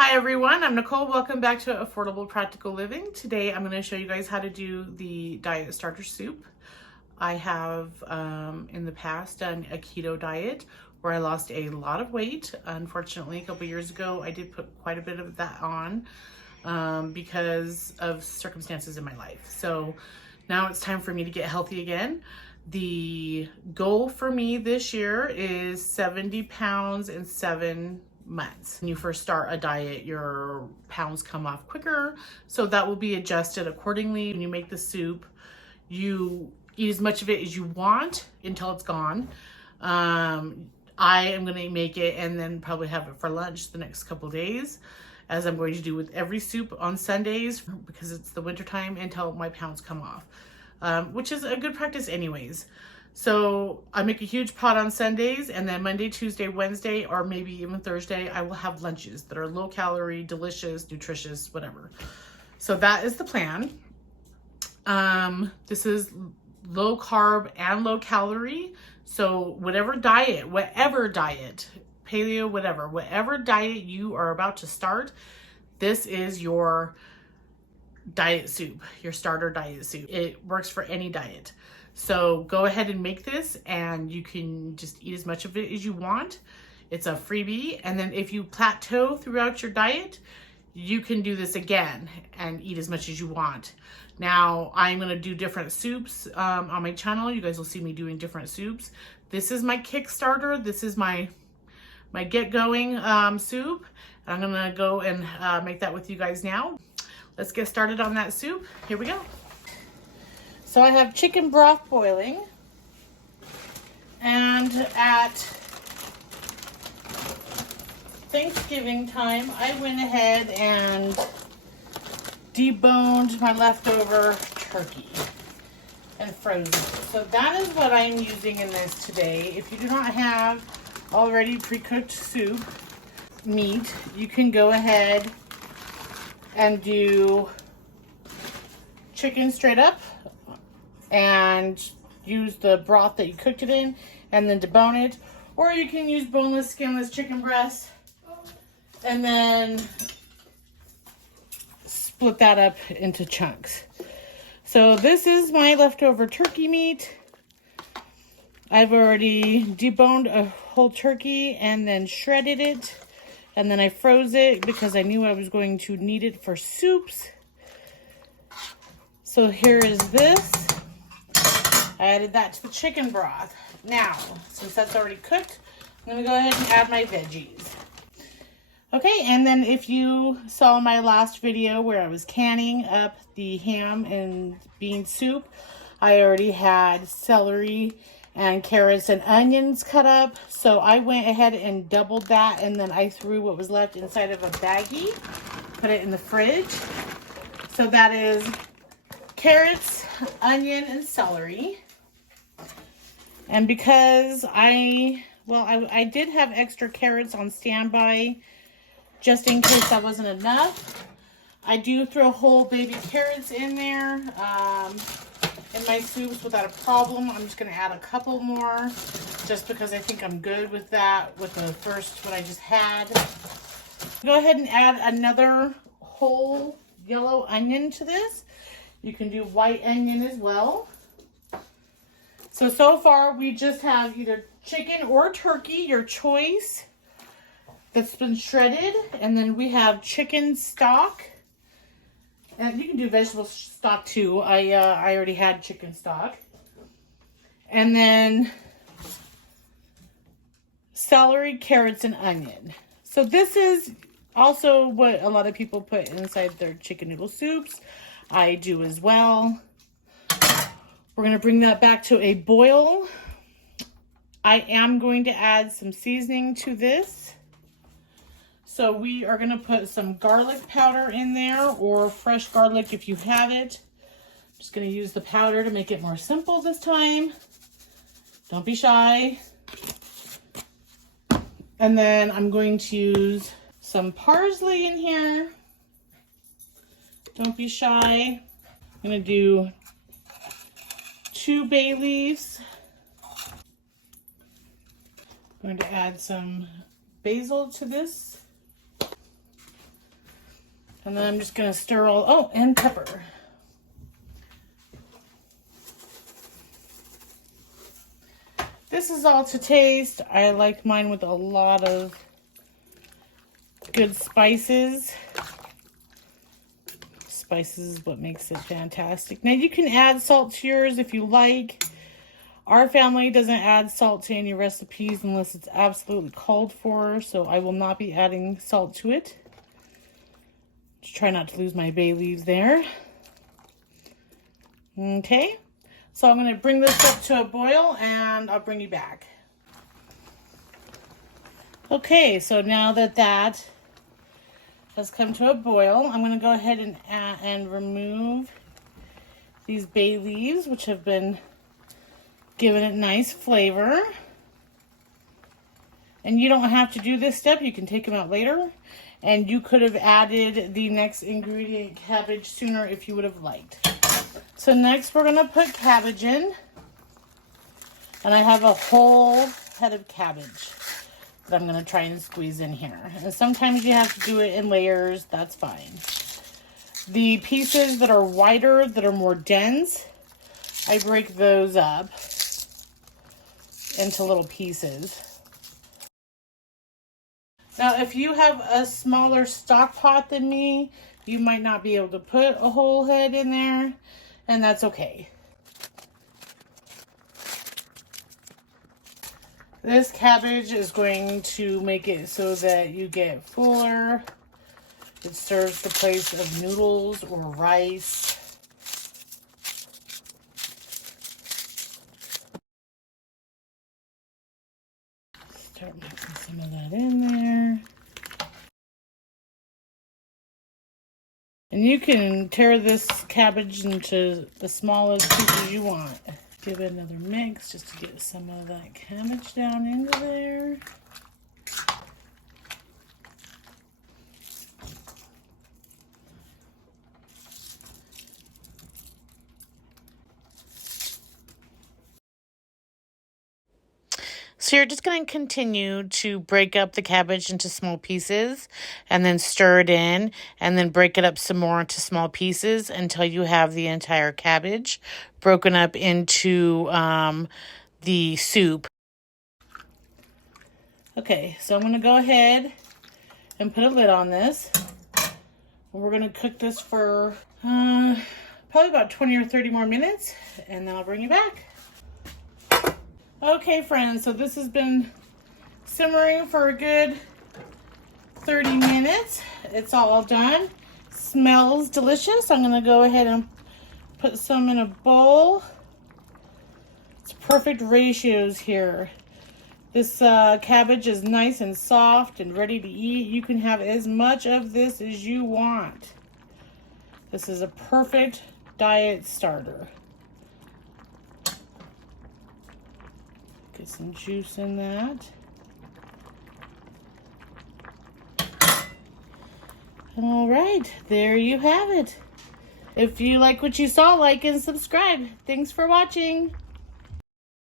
Hi everyone, I'm Nicole. Welcome back to Affordable Practical Living. Today I'm going to show you guys how to do the diet starter soup. I have in the past done a keto diet where I lost a lot of weight. Unfortunately, a couple years ago I did put quite a bit of that on because of circumstances in my life. So now it's time for me to get healthy again. The goal for me this year is 70 pounds in 7 months. When you first start a diet, your pounds come off quicker, so that will be adjusted accordingly. When you make the soup, you eat as much of it as you want until it's gone. I am going to make it and then probably have it for lunch the next couple days, as I'm going to do with every soup on Sundays because it's the winter time, until my pounds come off, which is a good practice anyways. So I make a huge pot on Sundays, and then Monday, Tuesday, Wednesday, or maybe even Thursday, I will have lunches that are low calorie, delicious, nutritious, whatever. So that is the plan. This is low carb and low calorie. So whatever diet, paleo, whatever diet you are about to start, this is your diet soup, your starter diet soup. It works for any diet. So go ahead and make this, and you can just eat as much of it as you want. It's a freebie. And then if you plateau throughout your diet, you can do this again and eat as much as you want. Now I'm going to do different soups on my channel. You guys will see me doing different soups. This is my Kickstarter. This is my get going soup. I'm going to go and make that with you guys now. Let's get started on that soup. Here we go. So I have chicken broth boiling, and at Thanksgiving time, I went ahead and deboned my leftover turkey and frozen it. So that is what I'm using in this today. If you do not have already pre-cooked soup meat, you can go ahead and do chicken straight up and use the broth that you cooked it in and then debone it, or you can use boneless, skinless chicken breast and then split that up into chunks. So this is my leftover turkey meat. I've already deboned a whole turkey and then shredded it, and then I froze it because I knew I was going to need it for soups. So here is this. I added that to the chicken broth. Now, since that's already cooked, I'm going to go ahead and add my veggies. Okay, and then if you saw my last video where I was canning up the ham and bean soup, I already had celery and carrots and onions cut up. So I went ahead and doubled that, and then I threw what was left inside of a baggie, put it in the fridge. So that is carrots, onion, and celery. And because I did have extra carrots on standby just in case that wasn't enough. I do throw whole baby carrots in there in my soups without a problem. I'm just going to add a couple more just because I think I'm good with that with the first what I just had. Go ahead and add another whole yellow onion to this. You can do white onion as well. So far we just have either chicken or turkey, your choice, that's been shredded. And then we have chicken stock. And you can do vegetable stock too. I already had chicken stock. And then celery, carrots, and onion. So this is also what a lot of people put inside their chicken noodle soups. I do as well. We're going to bring that back to a boil. I am going to add some seasoning to this. So we are going to put some garlic powder in there, or fresh garlic if you have it. I'm just going to use the powder to make it more simple this time. Don't be shy. And then I'm going to use some parsley in here. Don't be shy. I'm going to do 2 bay leaves. I'm going to add some basil to this. And then I'm just gonna stir all, oh, and pepper. This is all to taste. I like mine with a lot of good spices. Spices is what makes it fantastic. Now you can add salt to yours if you like. Our family doesn't add salt to any recipes unless it's absolutely called for, so I will not be adding salt to it. Just try not to lose my bay leaves there. Okay, so I'm going to bring this up to a boil and I'll bring you back. Okay, so now that that has come to a boil, I'm going to go ahead and remove these bay leaves, which have been giving it nice flavor. And you don't have to do this step. You can take them out later. And you could have added the next ingredient, cabbage, sooner if you would have liked. So next we're going to put cabbage in. And I have a whole head of cabbage that I'm going to try and squeeze in here. And sometimes you have to do it in layers. That's fine. The pieces that are wider, that are more dense, I break those up into little pieces. Now, if you have a smaller stock pot than me, you might not be able to put a whole head in there, and that's okay. This cabbage is going to make it so that you get fuller. It serves the place of noodles or rice. Start mixing some of that in there. And you can tear this cabbage into the smallest pieces you want. Give it another mix just to get some of that cabbage down into there. So you're just going to continue to break up the cabbage into small pieces and then stir it in and then break it up some more into small pieces until you have the entire cabbage broken up into the soup. Okay, so I'm going to go ahead and put a lid on this. We're going to cook this for probably about 20 or 30 more minutes, and then I'll bring you back. Okay, friends, so this has been simmering for a good 30 minutes. It's all done. Smells delicious. I'm going to go ahead and put some in a bowl. It's perfect ratios here. This cabbage is nice and soft and ready to eat. You can have as much of this as you want. This is a perfect diet starter. Get some juice in that. All right, there you have it. If you like what you saw, like and subscribe. Thanks for watching.